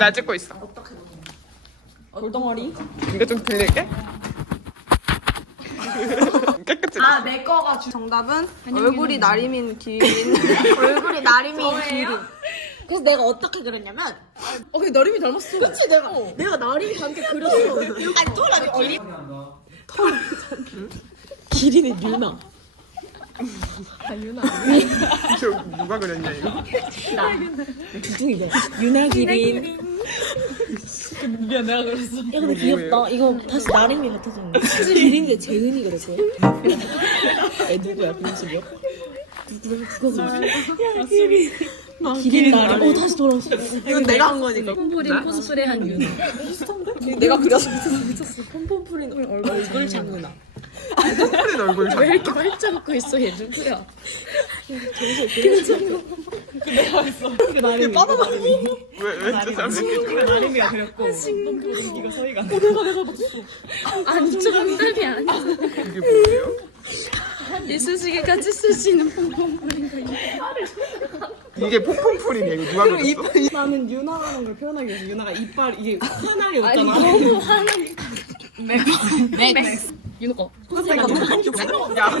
나 찍고 있어. 돌덩어리? 이거 좀 들릴게. 깨끗이. 아, 내 거가 주... 정답은 얼굴이 나림인 기린. 얼굴이 나림이 기린. 그래서 내가 어떻게 그렸냐면 어, 근데 나림이 닮았어. 그치 내가 내가 나림이 함께 그렸어. 아니 털 아니 얼리 기린의 유나. 저 누가 그렸냐 이거? 두둥이가 유나 기린. 미안 내가 그랬어. 야 근데 귀엽다. 이거 다시 나림이 같아졌네. 기린인데 재은이 그랬어. 애 누구야 김수빈? 누구야 그거 그랬어. 야 기린. 기린 나림. 어 다시 돌아왔어. 이건 내가 한 거니까. 폼뿌린 코스프레 한 윤. 내가 그렸어. 폼폼프린 얼굴 장은아. 푸른 얼굴 왜 이렇게 활짝 웃고 있어 얘 누구야? 그게 나림이. 왜왜 저렇게 나림이가 그렸고. 이거 서희가. 아니 정답이 아니야. 이게 뭐예요? 같이 쓸수 있는 폼폼뿌린 거. 이게 폼폼풀이네 이거 누가 그렸어? 나는 유나라는 걸 표현하기 위해서 유나가 이빨 이게 하나리 아니 없잖아. 너무 화나게. 맥. 윤호 거. 야, 아,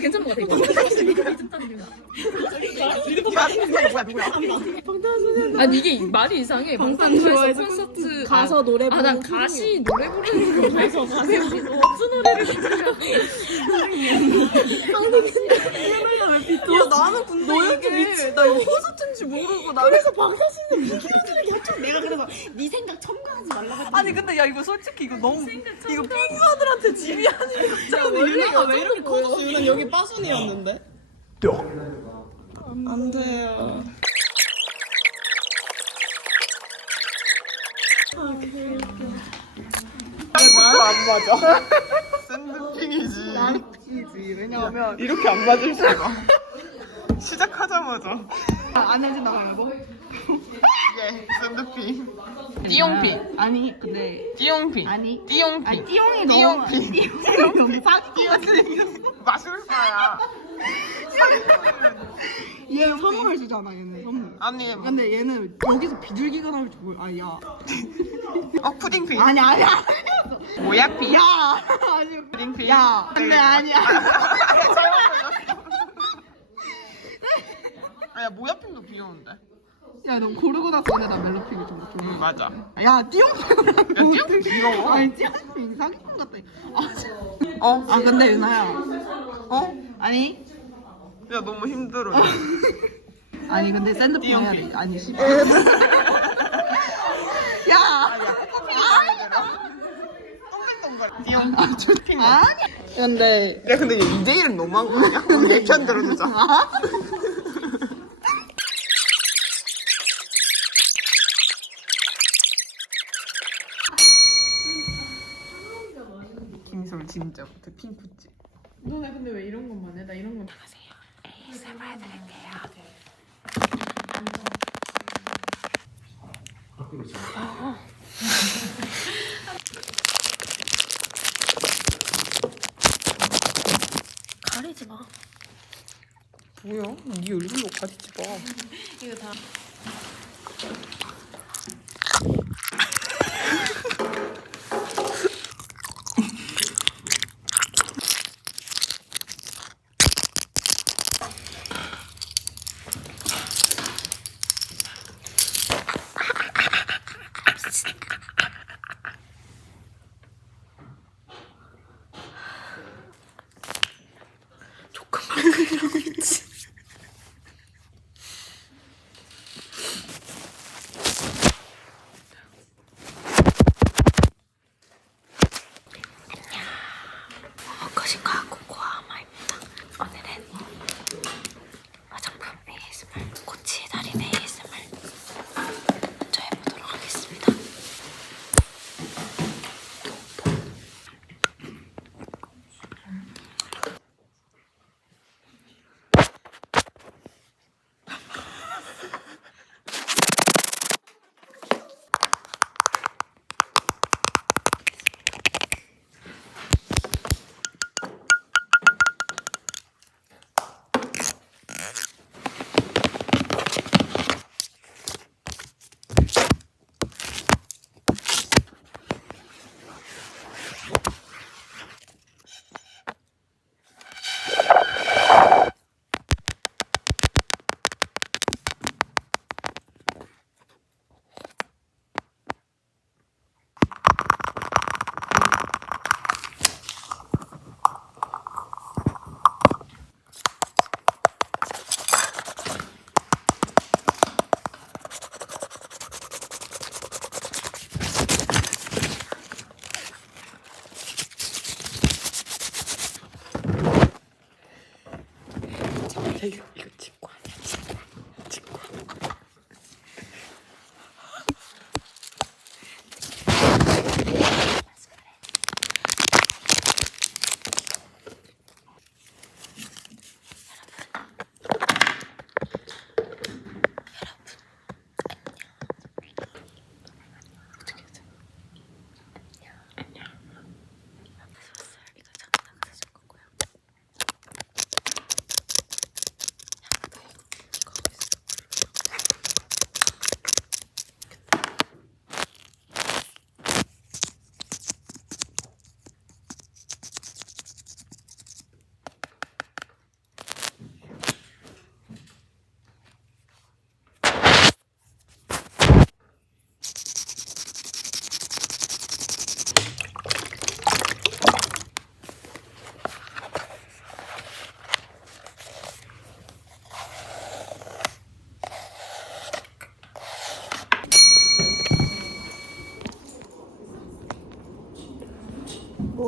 괜찮은 것 같아 이거. 야, 누구야 누구야? 아니 이게 말이 이상해. 방탄소에서 콘서트. 가서 노래 아, 난 부르고 가시 노래 부르는 거 해서 가서 무슨 노래를 부르냐. 야, 나는 근데 이게 나 이거 콘서트인지 모르고 나 그래서 방탄소년 무기해주는 게 한참 내가 그래서 네 생각 첨가하지 말라고 했 아니 근데 야 이거 솔직히 이거 너무 이거 팬가들한테 지휘하는 거 근데 유나가 왜 이렇게 커졌어? 유나 여기 빠순이었는데. 안 돼요. 안 맞아. 샌드핑이지. 이지 왜냐면 이렇게 안 맞을 수가. 시작하자마자. 안 해준다 말고. 예, 샌드핑. 띠용핑. 아니 근데 띠용핑. 아니. 띠용핑. 아니 띠용이 너무 띠용핑. 띠용이 너무 싹 띠용핑. 마술사야. 얘 선물을 주잖아 얘는 선물. 아니, 근데 얘는 여기서 비둘기가 나올 줄 몰. 아야. 어, 푸딩핑. 아니 아니야. 모야핑. 야 아니. 푸딩핑. 야 근데 아니야. 아, 야, 모야핑도 귀여운데. 야 너 고르고 나서 근데 나 멜로피가 좀 좋아. 응, 맞아. 야 띠용핑. 야, 띠용핑 귀여워. 아니 띠용핑 사기꾼 같다. 아. 어? 아 근데 유나야. 어? 아니 야, 너무 힘들어. 아니 근데 샌드폰 해야 돼. 아니 씨. 아, 야. 되나? 동글동글. 띠용핑. 아니. 근데 야, 근데 얘 이제일은 너무한 거 아니야? 우리 얘편 들어주자. 김솔 진짜 못해 핑크지. 너네 근데 왜 이런 것만 해? 나 이런 건가 리지 마. 뭐야? 네 얼굴로 가리지 마. 이거 다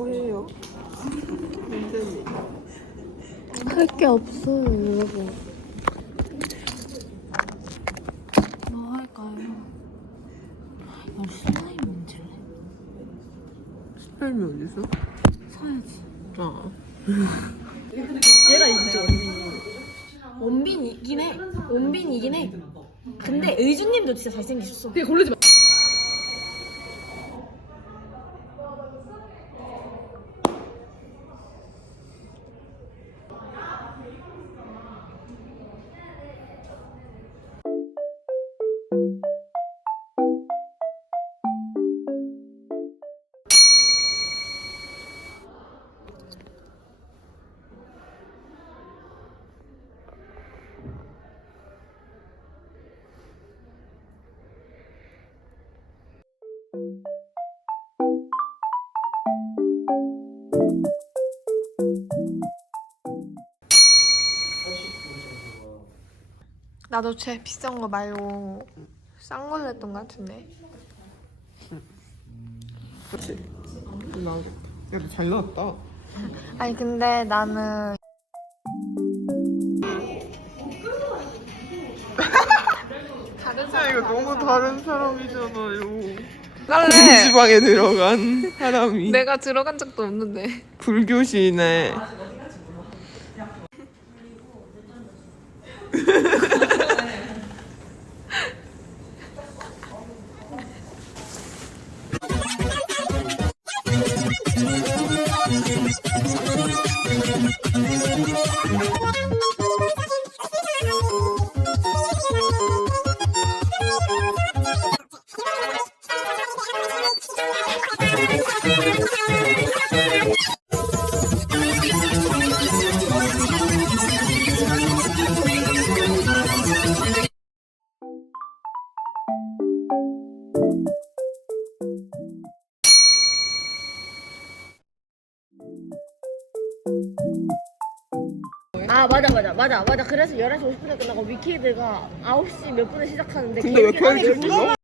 뭐해요? 할게 없어요, 여러분. 나도 제일 비싼 거 말고 싼 걸로 했던 것 같은데. 그치? 나오겠다. 야, 너잘 나왔다. 아니 근데 나는 야, 이거 너무 다른 사람이잖아요. 할래. 지방에 들어간 사람이. 내가 들어간 적도 없는데. 불교시네. 맞아 맞아. 그래서 11시 50분에 끝나고 위키드가 9시 몇 분에 시작하는데 근데 왜 계획이 불러?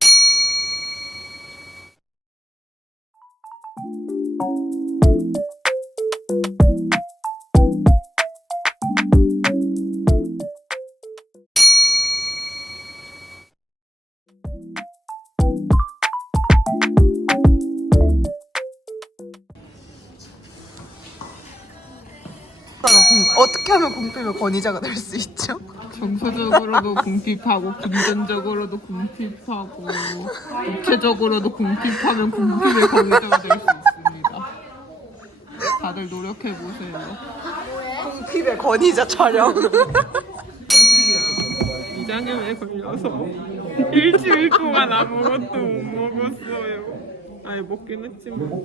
어떻게 하면 공필의 권위자가 될 수 있죠? 정서적으로도 궁핍하고 금전적으로도 궁핍하고 육체적으로도 궁핍하면 궁핍의 권위자가 될 수 있습니다. 다들 노력해 보세요. 공필의 권위자 촬영. 이장염에 걸려서 일주일 동안 아무것도 못 먹었어요. 아니 먹긴 했지만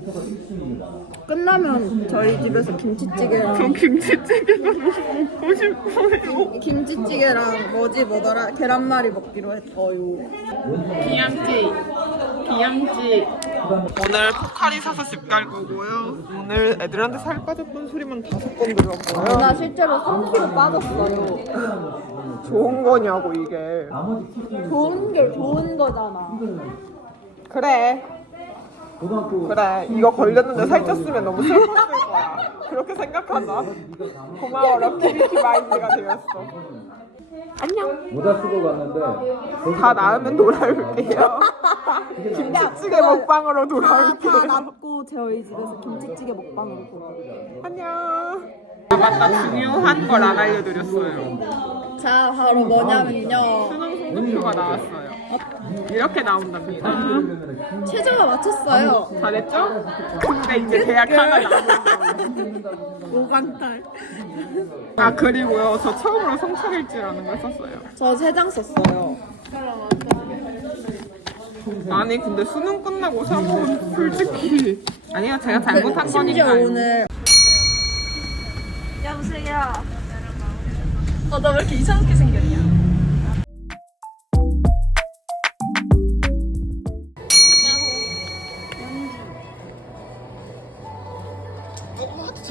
끝나면 저희 집에서 김치찌개랑 저 김치찌개가 너무 먹고 싶어요. 김치찌개랑 뭐지 뭐더라 계란말이 먹기로 했어요. 기암찌 기암찌 오늘 포카리 사서 집 갈 거고요. 오늘 애들한테 살 빠졌던 소리만 다섯 번 들었고요. 나 실제로 3kg 빠졌어요. 좋은 거냐고 이게. 좋은 게 좋은 거잖아. 그래. 그래. 이거 걸렸는데 살쪘으면 너무 슬펐을 거야. 그렇게 생각하자. 고마워. 럭키비키 마인드가 되었어. 모자 쓰고 갔는데 다 나으면 돌아올게요. 김치찌개 먹방으로 다 돌아올게요. 낫고 저희 집에서 김치찌개 먹방으로 보고. 안녕. 아 맞다. 중요한 걸 안 알려드렸어요. 자 바로 뭐냐면요. 수능 성적표가 나왔어요. 이렇게 나온답니다. 최저가 맞췄어요. 잘했죠? 근데 이제 대학 하나 남았어요. 오강탈. 아 그리고요 저 처음으로 성착일지라는 걸 썼어요 저 세 장 썼어요. 아니 근데 수능 끝나고 사복은 솔직히 아니요 제가 잘못한 심지어 거니까요 오늘 여보세요. 어나 왜 이렇게 이상하게 생겼냐?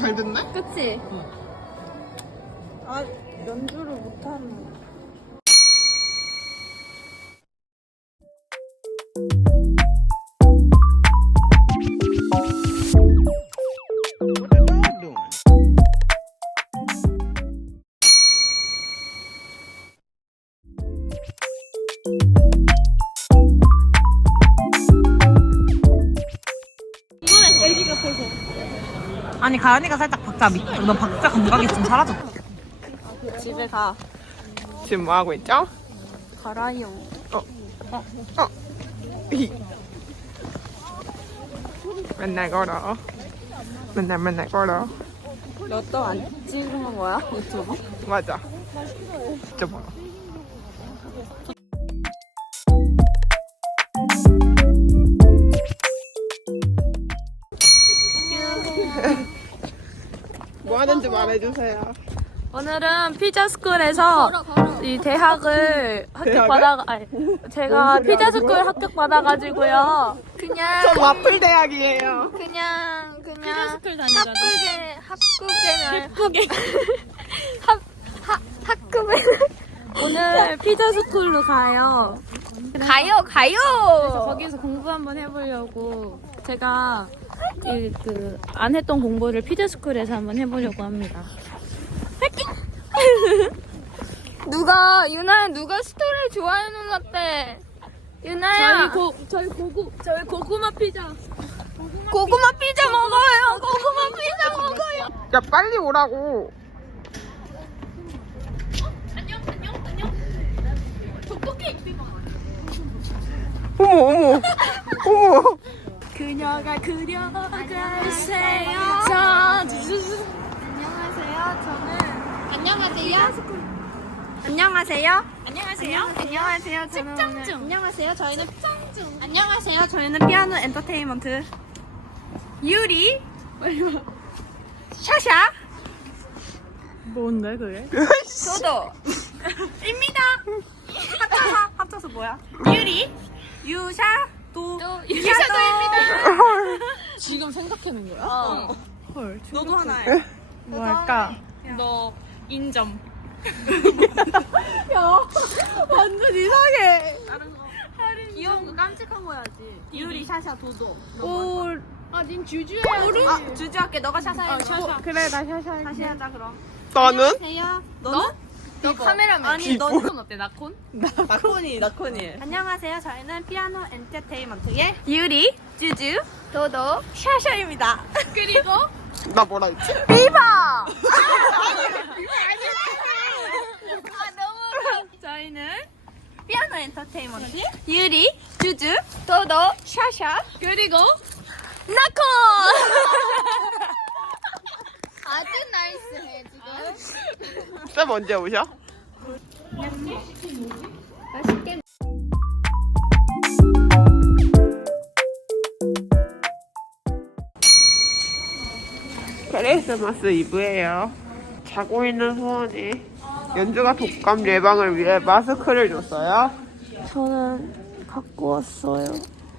잘 됐네? 그치? 아 연주를 못하는. 아니 가연이가 살짝 박자 밑. 너 박자 감각이 좀 사라졌다. 집에 가. 지금 뭐 하고 있죠? 갈아요. 맨날 걸어. 맨날 맨날 걸어. 너또안 찍은 거야? 유튜브? 맞아. 진짜 뭐 말해주세요. 오늘은 피자 스쿨에서 이 대학을 합격 받아 아니 제가 피자 스쿨 합격 받아가지고요. 그냥 전 와플 대학이에요. 그냥 그냥 피자스쿨 다니잖아. 학국에 학국에 합 학급에 오늘 피자 스쿨로 가요. 가요 가요. 그래서 거기서 공부 한번 해보려고 제가 그 안 했던 공부를 피자스쿨에서 한번 해보려고 합니다. 누가 유나야 누가 스토리를 좋아해 놓았대. 유나야 저희 고 저희 고구 저희 고구마 피자. 고구마 피자 먹어요. 고구마 피자 먹어요. 야 빨리 오라고. 어머 어머 어머. 그녀가 그려가세요. 안녕하세요. 안녕하세요. 안녕하세요. 안녕하세요. 저는 측정 오늘- 중. 안녕하세요. 저희는 안녕하세요. 저희는 피아노 엔터테인먼트 유리 샤샤 뭔데 그게? 저도 입니다. 합쳐서 합쳐서 뭐야? 유리 유샤 도 유샤도입니다. 지금 생각하는 거야? 어. 너도 하나 해. 뭐 할까? 너 인점. 완전 이상해. 귀여운 거 깜찍한 거야지. 유리 샤샤 도도. 오 아 닌 주주해야지. 아 주주할게. 너가 샤사해. 샤샤. 그래 나 샤샤 다시 하자 그럼. 너는? 너는? 너 카메라맨. 아니 너는 어때 나콘? 나코니 나코니. 안녕하세요. 저희는 피아노 엔터테인먼트의 유리 주주 도도. 샤샤입니다. 그리고 나 뭐라 했지? 저희는 피아노 엔터테인먼트 유리 주주 도도. 샤샤. 그리고 나코. 아주 나이스해 지금. 쌤 언제 오셔? 맛있게. 크리스마스 이브예요. 자고 있는 소원이 연주가 독감 예방을 위해 마스크를 줬어요. 저는 갖고 왔어요.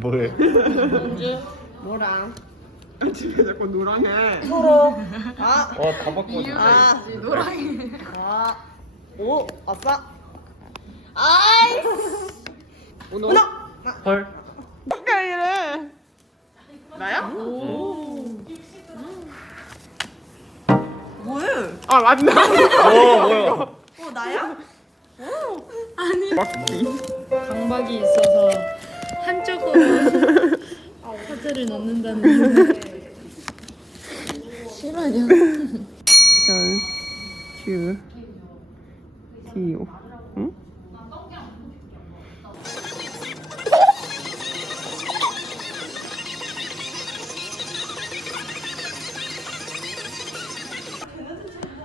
뭐해? 뭐랑? 집에 자꾸 노랑해. 어, 다 바꿔. 아 노랑이. 아. 오 아싸. 아이. 오늘 헐. 누가 이래? 나야? 뭐해? 아 맞나? 어, 뭐야? 어 나야? 막기. 강박이 있어서 한쪽으로 카드를 넣는다는. 실화냐? 현, 큐, 디오. 응?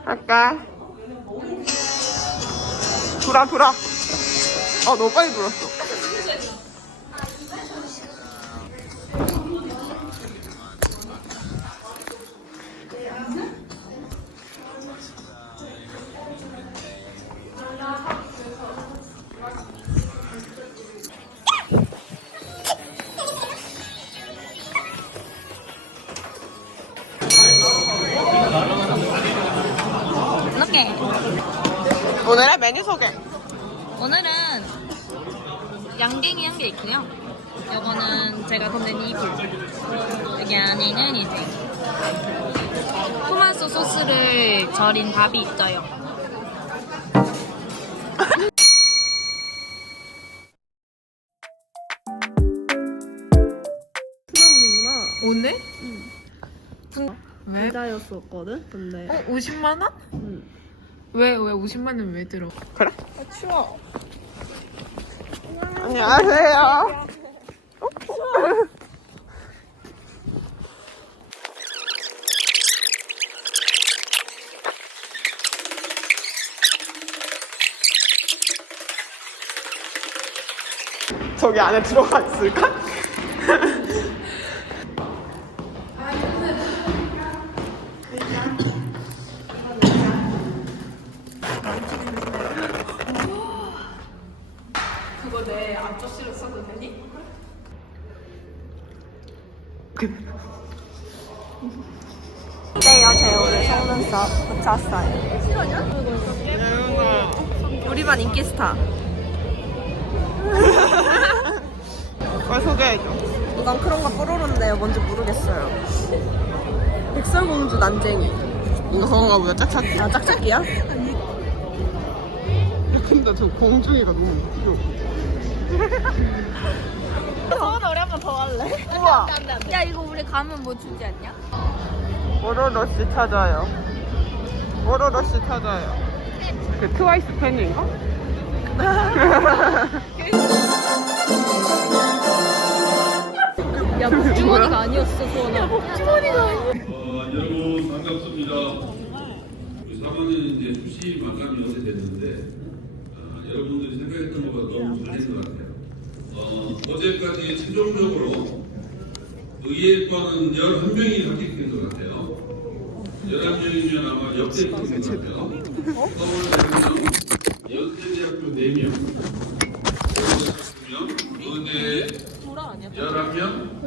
할까? 돌아 돌아. 어 너무 빨리 돌았어. 오늘의 메뉴 소개. 오늘은 양갱이 한개 있고요. 이거는 제가 건넨 이불. 여기 안에는 이제 토마토 소스를 절인 밥이 있어요. 오늘? 부자였었거든. 근데 어? 50만 원? 왜, 왜 50만 원 왜 들어? 안녕하세요. 저기 안에 들어가 있을까? 이제요 제 오늘 속눈썹 붙였어요. 우리 반 인기 스타. 뭘 소개해줘. 이건 크롬과 뽀로로인데요. 뭔지 모르겠어요. 백설공주 난쟁이. 이거 그건가 보다 짝짝이. 아 짝짝이야? 근데 저 공중이가 너무 귀여워. 야 이거 우리 가면 뭐 주지 않냐? 오로로 씨 찾아요. 오로로 씨 찾아요. 그 트와이스 팬인가? 야 복주머니가 아니었어 소원아. 어, 여러분 반갑습니다. 우리 사모님 이제 수시 마감이 어제 됐는데 어, 여러분들이 생각했던 것보다 너무 잘된 것 같아요. 어, 어제까지 최종적으로 의예과는 11명이 합격된 것 같아요. 11명이면 아마 역대급인 것 같아요. 서울대학교, 4명, 의대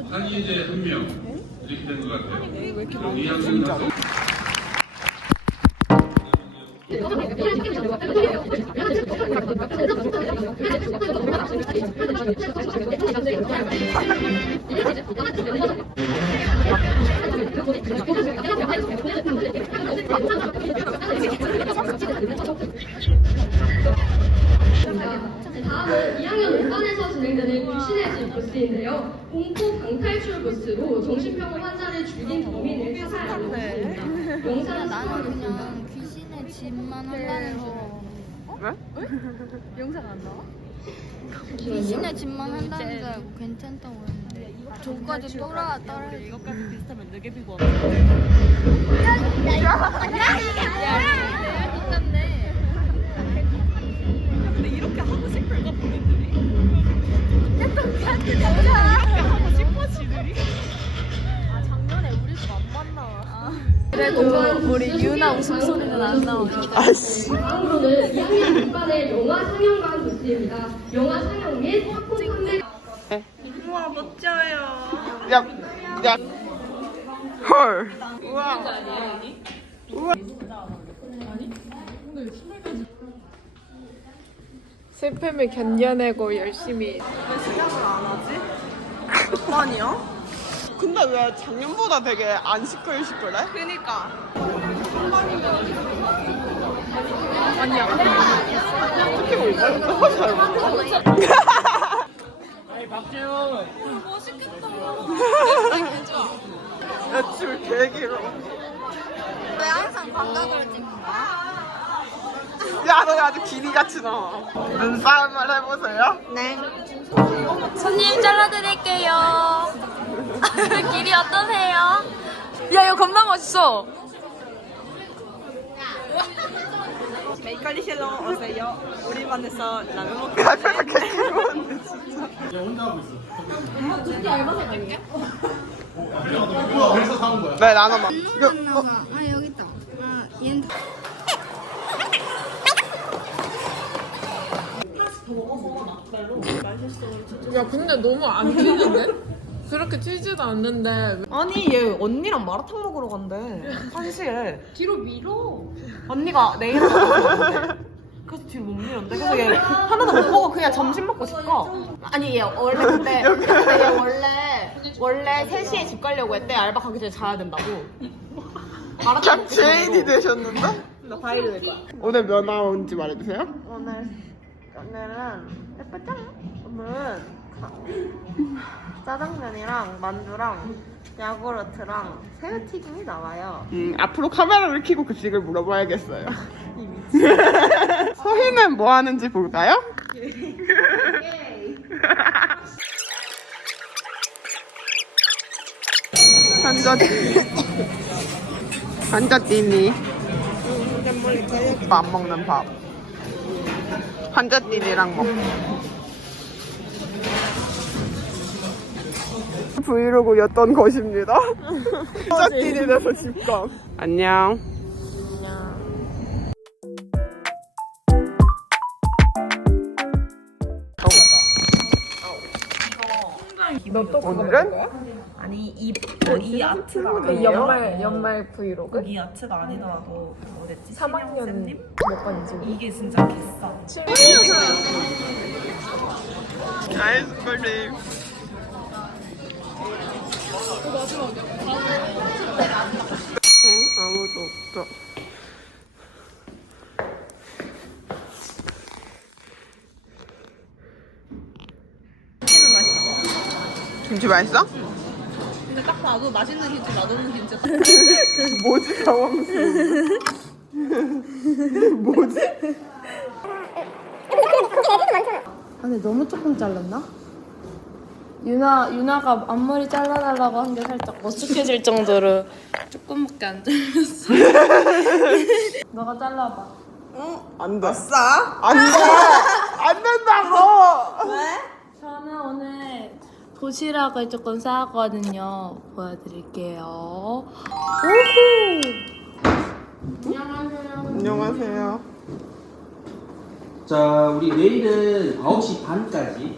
11명, 한의대 1명 이렇게 된 것 같아요. 왜 이렇게 많이 다음은 2학년 5반에서 진행되는 불신의 집 부스인데요. 공포 방탈출 부스로 정신병원 환자를 죽인 범인을 사살하는 부스입니다. 영상 나는 그냥 귀신의 집만 한다는 거. 왜? 영상 안 나와? 귀신의 집만 한다는 줄 알고 괜찮다고 했는데 저까지 또라 따라 이것까지 비슷하면 네개 비고 왔어. 야, 야, 야, 똑같 네. 그래도 우리 유나 웃음소리는 안 나오니까. 다음으로는 2학년 6반의 영화 상영관 부스입니다. 영화 상영 및 학품 판매 우와 멋져요. 야, 야. 헐. 우와. 슬픔을 견뎌내고 열심히. 몇 반이요? 근데 왜 작년보다 되게 안 시끌시끌해? 그니까. 어떻게 올까? 너무 잘 먹어. 야, 줄 개길어. 왜 항상 광각으로 찍는 거야? 야, 너 아주 길이같이 나와. 눈싸움을 해보세요. 네. 손님 잘라드릴게요. 길이 어떠세요? 야, 이거 겁나 멋있어. 메이커리 샬롬 오세요. 우리 반에서 라면 먹고 야, 진짜 개길었는데, 진짜. 네, 나눠봐. 이거, 어, 아, 여기 있다. 아, 얘는 야 근데 너무 안 튀는데? 그렇게 튀지도 않는데 아니 얘 언니랑 마라탕 먹으러 간대. 한시에. 뒤로 밀어. 언니가 내일. 그래서 뒤로 못 밀었는데 그래서 얘 하나도 못 먹고 그냥 점심 먹고 싶어 아니 얘 원래 근데 근데 얘 원래 원래 3시에 집 가려고 했대 알바 가기 전에 자야 된다고 그냥 죄인이 되셨는데? 나 바이를 낼 거야 오늘 뭐 나온지 말해주세요. 오늘 오늘은 예쁘죠? 오늘은 짜장면이랑 만두랑 야구르트랑 새우튀김이 나와요 음, 앞으로 카메라를 켜고 급식을 물어봐야겠어요. 소희는 뭐 하는지 볼까요? 한자띠. 한자띠니. 안 먹는 밥. 한자띠니랑 먹. 브이로그였던 것입니다. 한자띠니 돼서 집감. 안녕. 오늘은 아니 이, 이 아트가 그 아니에요? 연말 연말 브이로그 이 아트가 아니더라도 그 뭐랬지? 3학년 쌤님? 몇 번이지? 이게 진짜 개싸 아이스크림. 응, 아무도 없어. 김치 맛있어? 근데 딱 봐도 맛있는 김치 맛없는 김치 뭐지 당황스. 뭐지? 아, 근데 너무 조금 잘랐나? 유나 유나가 앞머리 잘라달라고 한 게 살짝 머쓱해질 정도로 조금밖에 안 잘랐어. 너가 잘라봐. 안 돼. 아싸? 안 돼. 안 된다고. 저는 오늘 도시락을 조금 싸왔거든요. 보여드릴게요. 오호! 안녕하세요. 자, 우리 내일은 9시 반까지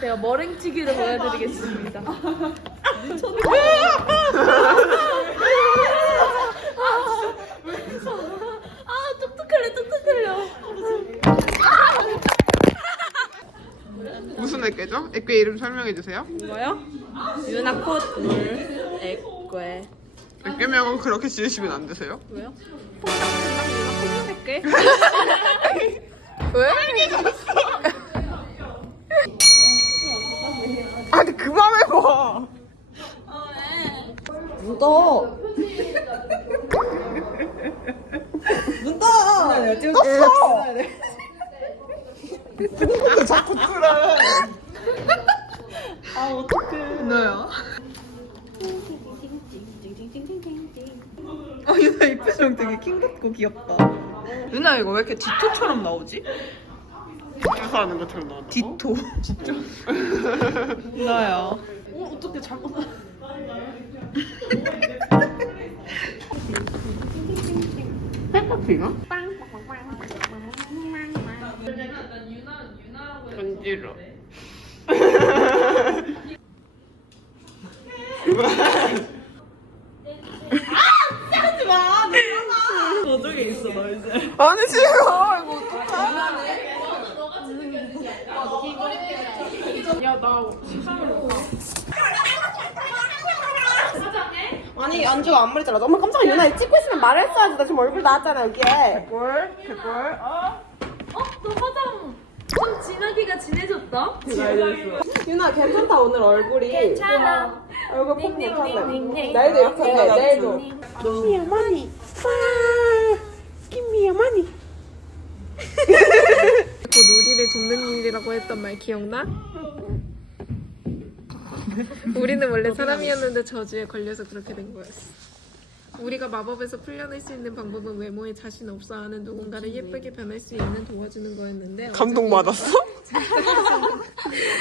제가 머랭치기를 보여드리겠습니다. 아, 뚝뚝 흘려. 무슨 액괴죠? 액괴 이름 설명해 주세요. 뭐요? 유나콧 물 액괴 액괴명은 그렇게 지으시면 안 되세요? 왜요? 왜? 아니 그만 해봐. 묻어 묻어 떴어. 누구 자꾸 틀어. 아 어떡해 너요? 어 유나 이 표정 되게 킹 같고 귀엽다 유나 이거 왜 이렇게 디토처럼 나오지? 주사하는 것처럼 나왔다. 디토 진짜 유나야 어 어떻게 잘못 페퍼핑어? 간지러. 이제 아니 싫어. 이거 어떡해. 아니 안주가 안 말했잖아 너무 깜짝이야 유나 찍고 있으면 말했어야지 나 지금 얼굴 나왔잖아 여기에 개꿀? 개꿀? 어? 어? 너 화장 좀 진하기가 진해졌다? 유나 괜찮다 오늘 얼굴이 괜찮아. 얼굴 폼 닝닝 괜찮아. 내일도 이렇게 해 내일도 김미야 마니. 김미야 마 우리를 돕는 일이라고 했던 말 기억나? 우리는 원래 사람이었는데 저주에 걸려서 그렇게 된 거였어. 우리가 마법에서 풀려낼 수 있는 방법은 외모에 자신 없어 하는 누군가를 예쁘게 변할 수 있는 도와주는 거였는데 감동 받았어?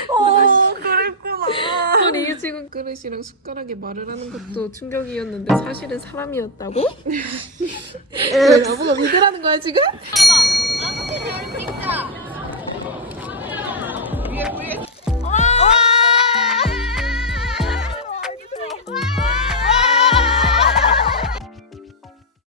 어 그랬구나 헐 이게 지금 그릇이랑 숟가락에 말을 하는 것도 충격이었는데 사실은 사람이었다고? 에 나보고 믿으라는 거야 지금? 찍자. 위에 위에